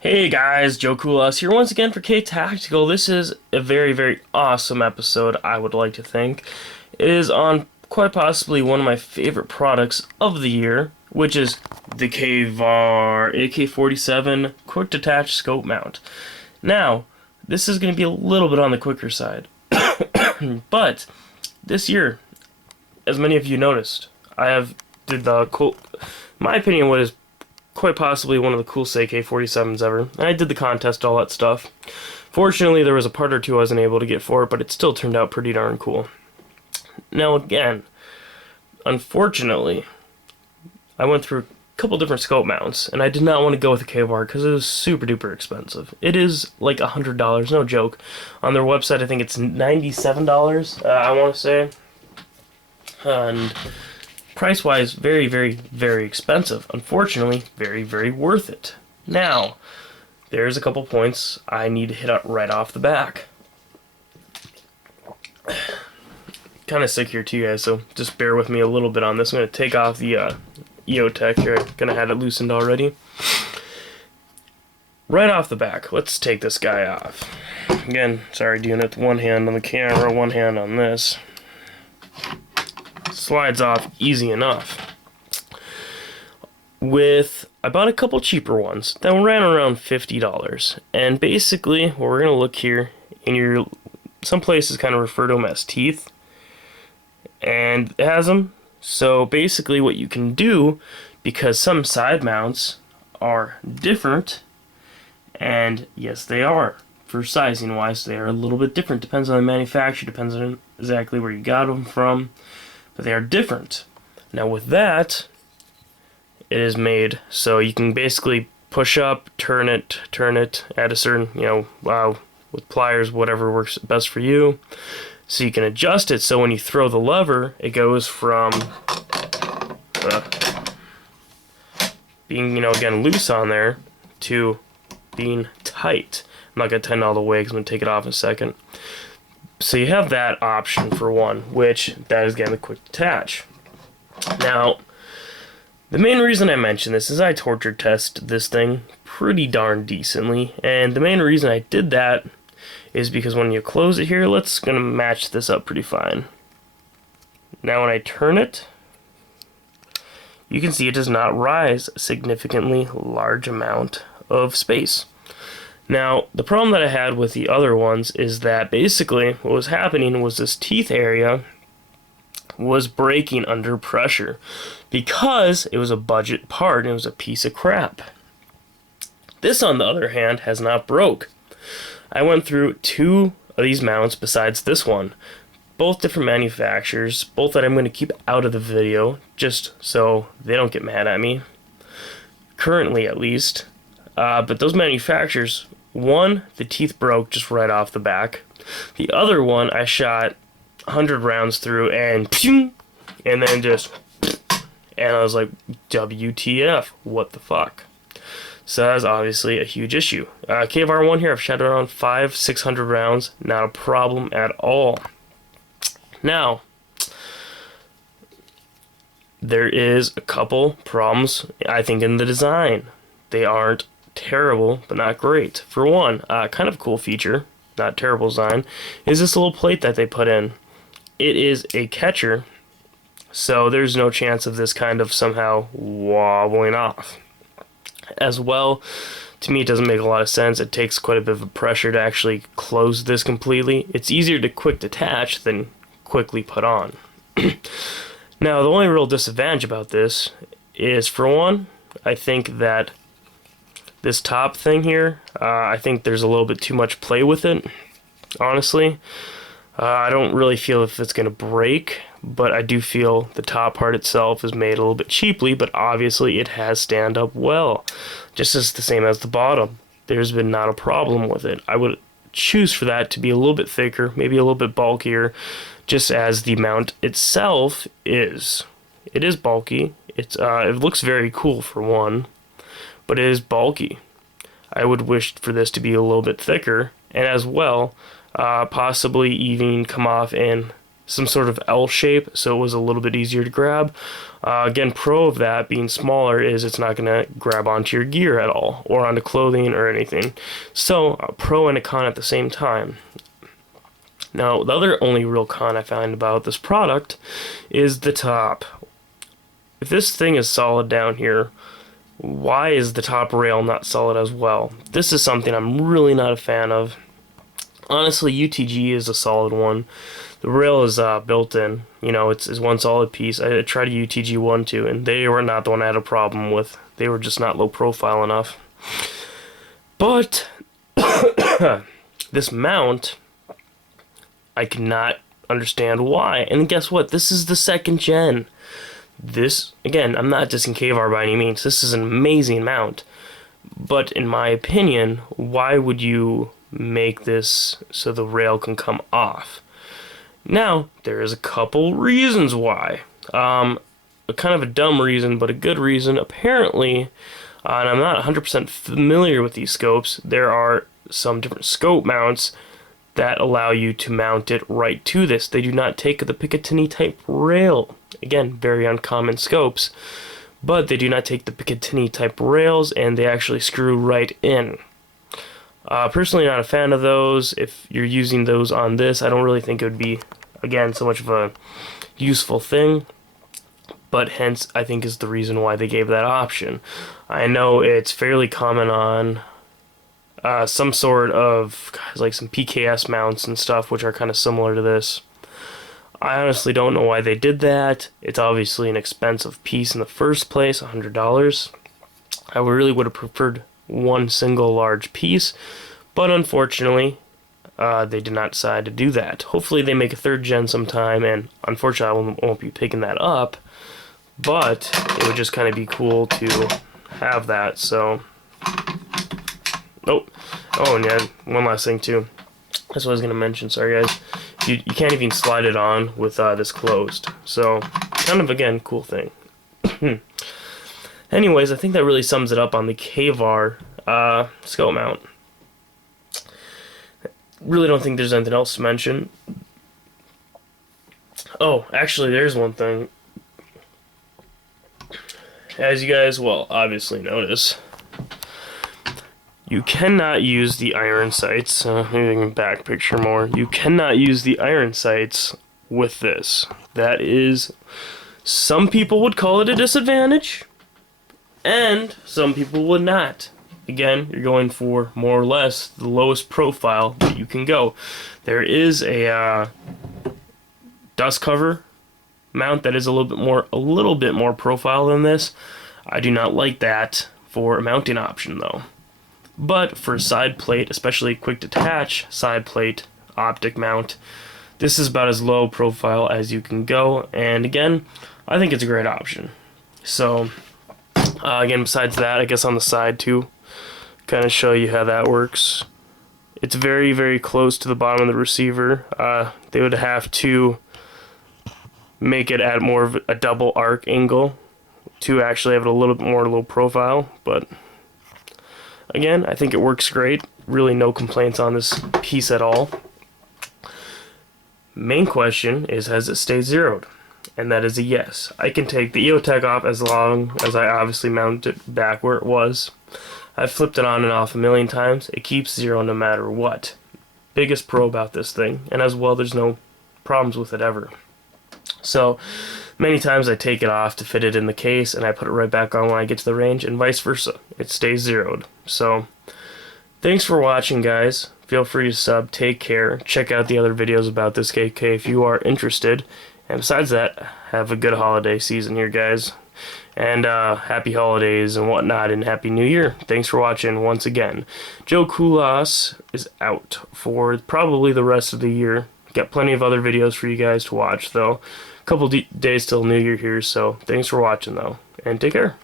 Hey guys, Joe Kulas here once again for K Tactical. This is a very awesome episode, I would like to think. It is on quite possibly one of my favorite products of the year, which is the K-Var AK-47 Quick Detach Scope Mount. Now, this is going to be a little bit on the quicker side, but this year, as many of you noticed, I have did the cool, my opinion, what is quite possibly one of the coolest AK-47s ever. And I did the contest, all that stuff. Fortunately, there was a part or two I wasn't able to get for it, but it still turned out pretty darn cool. Now again, unfortunately, I went through a couple different scope mounts, and I did not want to go with the K-Var because it was super duper expensive. It is like $100, no joke. On their website, I think it's $97, I want to say. And price-wise, very expensive. Unfortunately, very worth it. Now, there's a couple points I need to hit up right off the back. Kind of sick here too, guys, so just bear with me a little bit on this. I'm going to take off the EOTech here. I'm going to have it loosened already. Right off the back, let's take this guy off. Again, sorry, doing it with one hand on the camera, one hand on this. Slides off easy enough. I bought a couple cheaper ones that ran around $50, and basically what we're gonna look here, and some places kind of refer to them as teeth, and it has them. So basically what you can do, because some side mounts are different, and yes they are, for sizing wise they are a little bit different, depends on the manufacturer, depends on exactly where you got them from, but they are different. Now with that, it is made so you can basically push up, turn it at a certain, with pliers, whatever works best for you. So you can adjust it so when you throw the lever, it goes from being, again, loose on there to being tight. I'm not going to tighten all the way because I'm going to take it off in a second. So you have that option for one, which that is again the quick detach. Now, the main reason I mention this is I torture test this thing pretty darn decently, and the main reason I did that is because when you close it here, let's gonna match this up pretty fine. Now when I turn it, you can see it does not rise a significantly large amount of space. Now, the problem that I had with the other ones is that basically what was happening was this teeth area was breaking under pressure because it was a budget part and it was a piece of crap. This, on the other hand, has not broke. I went through two of these mounts besides this one, both different manufacturers, both that I'm going to keep out of the video just so they don't get mad at me, currently at least. But those manufacturers, one, the teeth broke just right off the back. The other one, I shot 100 rounds through and then just, and I was like, WTF, what the fuck? So that's obviously a huge issue. K-Var 1 here, I've shot around 500-600 rounds, not a problem at all. Now, there is a couple problems, I think, in the design. They aren't terrible, but not great. For one, kind of a cool feature, not terrible design, is this little plate that they put in. It is a catcher, so there's no chance of this kind of somehow wobbling off. As well, to me it doesn't make a lot of sense. It takes quite a bit of pressure to actually close this completely. It's easier to quick detach than quickly put on. Now, the only real disadvantage about this is, for one, I think that this top thing here, I think there's a little bit too much play with it, honestly. I don't really feel if it's going to break, but I do feel the top part itself is made a little bit cheaply, but obviously it has stand up well, just as the same as the bottom. There's been not a problem with it. I would choose for that to be a little bit thicker, maybe a little bit bulkier, just as the mount itself is. It is bulky. It looks very cool for one, but it is bulky. I would wish for this to be a little bit thicker, and as well, possibly even come off in some sort of L shape, so it was a little bit easier to grab. Again, pro of that being smaller is it's not going to grab onto your gear at all, or onto clothing or anything. So, a pro and a con at the same time. Now, the other only real con I find about this product is the top. If this thing is solid down here, why is the top rail not solid as well? This is something I'm really not a fan of. Honestly, UTG is a solid one. The rail is built in. You know, it's one solid piece. I tried a UTG one too, and they were not the one I had a problem with. They were just not low profile enough. But this mount, I cannot understand why. And guess what? This is the 2nd gen. This, again, I'm not dissing K-Var by any means. This is an amazing mount. But in my opinion, why would you make this so the rail can come off? Now, there is a couple reasons why. Kind of a dumb reason, but a good reason. Apparently, and I'm not 100% familiar with these scopes, there are some different scope mounts that allow you to mount it right to this. They do not take the Picatinny type rail. Again, very uncommon scopes. But they do not take the Picatinny type rails, and they actually screw right in. Personally, not a fan of those. If you're using those on this, I don't really think it would be, again, so much of a useful thing. But hence, I think is the reason why they gave that option. I know it's fairly common on some sort of, like some PKS mounts and stuff, which are kind of similar to this. I honestly don't know why they did that. It's obviously an expensive piece in the first place, $100. I really would have preferred one single large piece, but unfortunately, they did not decide to do that. Hopefully they make a 3rd gen sometime, and unfortunately I won't be picking that up, but it would just kind of be cool to have that. So, oh, and yeah, one last thing too. That's what I was going to mention, sorry guys. You can't even slide it on with this closed. So, kind of, again, cool thing. Anyways, I think that really sums it up on the K-Var scope mount. Really don't think there's anything else to mention. Oh, actually, there's one thing. As you guys will obviously notice, you cannot use the iron sights. Maybe I can back picture more. You cannot use the iron sights with this. That is, some people would call it a disadvantage, and some people would not. Again, you're going for more or less the lowest profile that you can go. There is a dust cover mount that is a little bit more profile than this. I do not like that for a mounting option though. But for side plate, especially quick detach side plate optic mount, this is about as low profile as you can go, and again, I think it's a great option. So again, besides that, I guess on the side too, kind of show you how that works. It's very, very close to the bottom of the receiver. They would have to make it at more of a double arc angle to actually have it a little bit more low profile, but again, I think it works great. Really no complaints on this piece at all. Main question is, has it stayed zeroed? And that is a yes. I can take the EOTech off as long as I obviously mount it back where it was. I've flipped it on and off a million times. It keeps zero no matter what. Biggest pro about this thing. And as well, there's no problems with it ever. So, many times I take it off to fit it in the case, and I put it right back on when I get to the range, and vice versa. It stays zeroed. So, thanks for watching, guys. Feel free to sub. Take care. Check out the other videos about this KK if you are interested. And besides that, have a good holiday season here, guys. And happy holidays and whatnot, and happy new year. Thanks for watching once again. Joe Kulas is out for probably the rest of the year. Got plenty of other videos for you guys to watch, though. A couple days till New Year here, so thanks for watching, though, and take care.